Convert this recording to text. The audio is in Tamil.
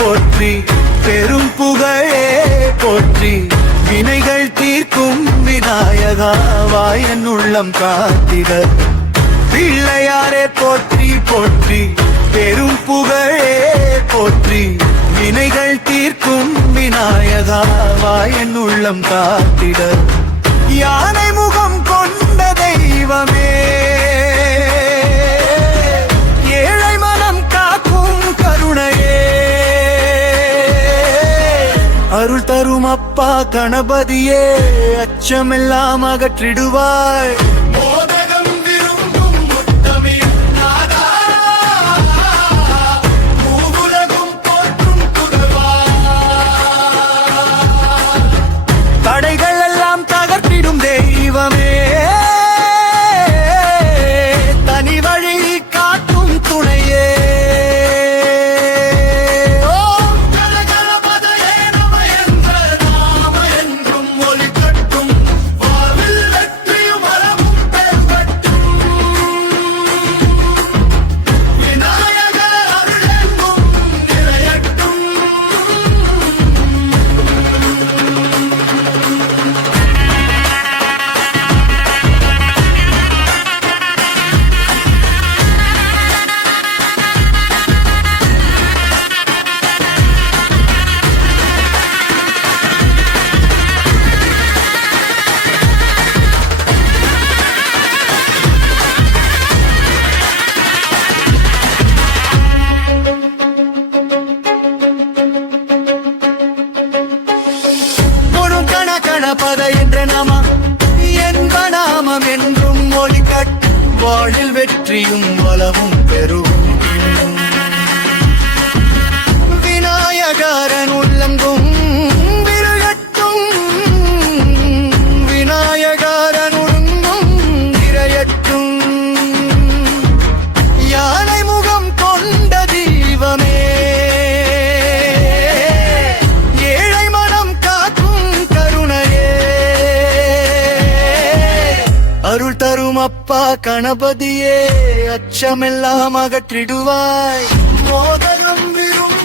போற்றி பெரும் புகழே போற்றி வினைகள் தீர்க்கும் விநாயகா வாயன் உள்ளம் காத்திட பிள்ளையாரே போற்றி போற்றி பெரும் புகழே போற்றி வினைகள் தீர்க்கும் விநாயகா வாயன் உள்ளம் காத்திட யானை முகம் கொண்ட தெய்வமே ஏழை மனம் காக்கும் கருணையே அருள் தரும் அப்பா கணபதியே அச்சமெல்லாம் அகற்றிடுவாய் தடைகள் எல்லாம் தகர்த்திடும் தெய்வமே தனி வழி காட்டும் துணையே கணபத என்ற நாமம் என்ப நாமம் என்றும் ஒளிக்கட் வாழில் வெற்றியும் வளமும் பெறும் விநாயகரன் உள்ளங்கும் விரையட்டும் விநாயகரன் உள்ளங்கும் விரையட்டும் யானை முகம் கொண்ட தெய்வமே அருள் தரும் அப்பா கணபதியே அச்சமெல்லாம் அகற்றிடுவாய் மோதகம் விரும்